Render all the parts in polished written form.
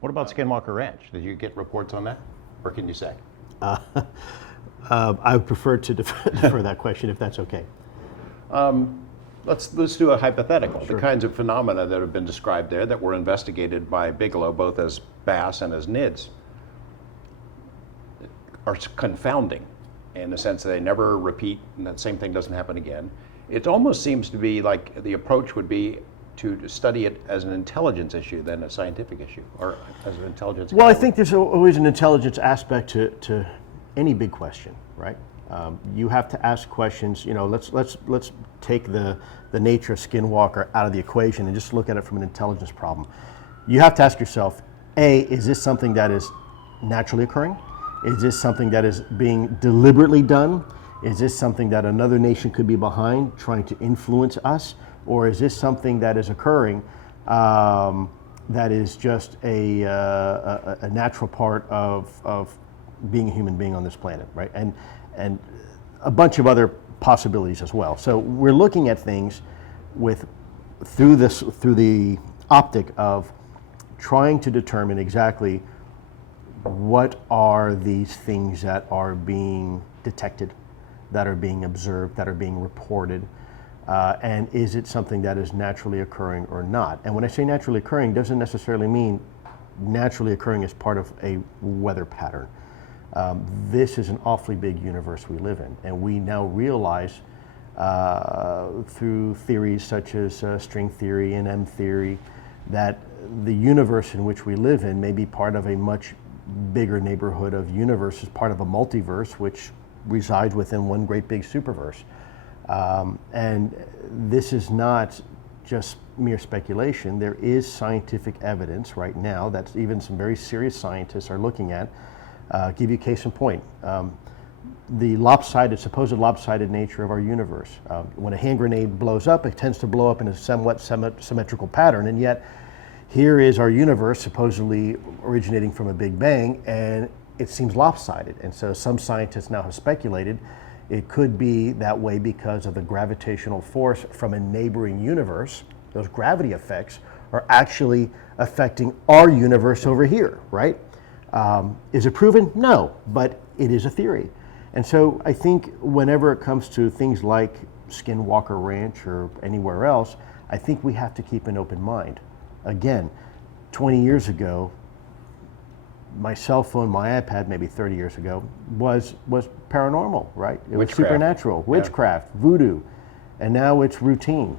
What about Skinwalker Ranch? Did you get reports on that? Or can you say? Uh, I would prefer to defer that question if that's okay. Let's do a hypothetical. Sure. The kinds of phenomena that have been described there that were investigated by Bigelow, both as bass and as NIDS, are confounding in the sense that they never repeat and that same thing doesn't happen again. It almost seems to be like the approach would be to study it as an intelligence issue than a scientific issue, or as an intelligence. Well, I think there's always an intelligence aspect to any big question, right? You have to ask questions. You know, let's take the nature of Skinwalker out of the equation and just look at it from an intelligence problem. You have to ask yourself, A, is this something that is naturally occurring? Is this something that is being deliberately done? Is this something that another nation could be behind, trying to influence us? Or is this something that is occurring that is just a natural part of being a human being on this planet, right? And a bunch of other possibilities as well. So we're looking at things through the optic of trying to determine exactly what are these things that are being detected, that are being observed, that are being reported, and is it something that is naturally occurring or not? And when I say naturally occurring, doesn't necessarily mean naturally occurring as part of a weather pattern. This is an awfully big universe we live in, and we now realize through theories such as string theory and M theory that the universe in which we live in may be part of a much bigger neighborhood of universes, part of a multiverse which resides within one great big superverse. And this is not just mere speculation. There is scientific evidence right now that even some very serious scientists are looking at. Give you a case in point. The supposed lopsided nature of our universe. When a hand grenade blows up, it tends to blow up in a somewhat symmetrical pattern, and yet here is our universe supposedly originating from a Big Bang, and it seems lopsided. And so some scientists now have speculated it could be that way because of the gravitational force from a neighboring universe. Those gravity effects are actually affecting our universe over here, right? Is it proven? No, but it is a theory. And so I think whenever it comes to things like Skinwalker Ranch or anywhere else, I think we have to keep an open mind. Again, 20 years ago, my cell phone, my iPad, maybe 30 years ago, was paranormal, right? It was supernatural, witchcraft, voodoo, and now it's routine.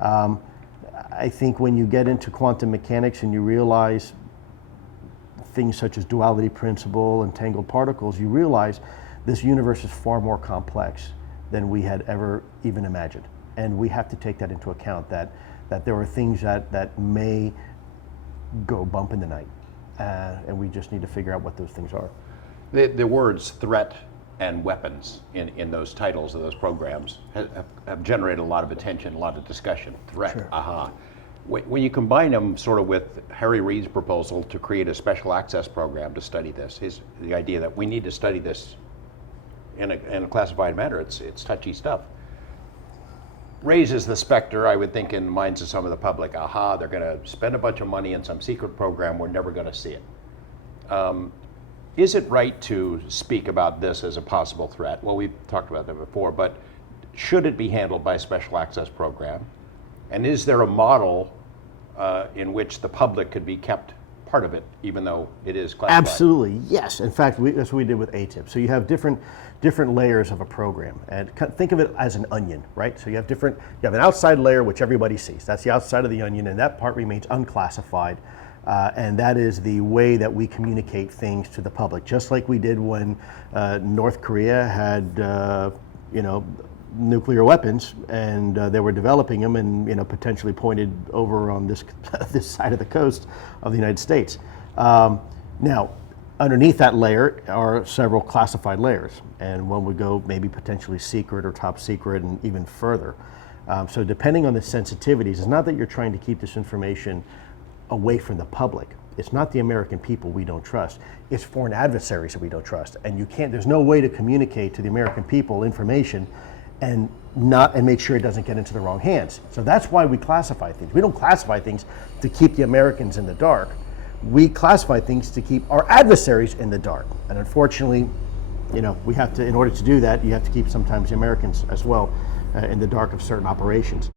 I think when you get into quantum mechanics and you realize things such as duality principle, entangled particles, you realize this universe is far more complex than we had ever even imagined. And we have to take that into account, that there are things that may go bump in the night. And we just need to figure out what those things are. The words threat and weapons in those titles of those programs have generated a lot of attention, a lot of discussion. Threat, sure. Aha. When you combine them sort of with Harry Reid's proposal to create a special access program to study this, the idea that we need to study this in a classified manner, it's touchy stuff, raises the specter, I would think, in the minds of some of the public. Aha, they're going to spend a bunch of money in some secret program, we're never going to see it. Is it right to speak about this as a possible threat? Well, we've talked about that before, but should it be handled by a special access program? And is there a model in which the public could be kept part of it, even though it is classified? Absolutely, yes. In fact, that's what we did with ATIP. So you have different layers of a program, and think of it as an onion, right? So you have an outside layer which everybody sees. That's the outside of the onion, and that part remains unclassified. And that is the way that we communicate things to the public, just like we did when North Korea had, nuclear weapons, and they were developing them, and potentially pointed over on this this side of the coast of the United States. Now, underneath that layer are several classified layers, and one would go maybe potentially secret or top secret, and even further. So depending on the sensitivities, it's not that you're trying to keep this information away from the public. It's not the American people we don't trust. It's foreign adversaries that we don't trust. And there's no way to communicate to the American people information and make sure it doesn't get into the wrong hands. So that's why we classify things. We don't classify things to keep the Americans in the dark. we classify things to keep our adversaries in the dark. And unfortunately, we have to, in order to do that, you have to keep sometimes the Americans as well in the dark of certain operations.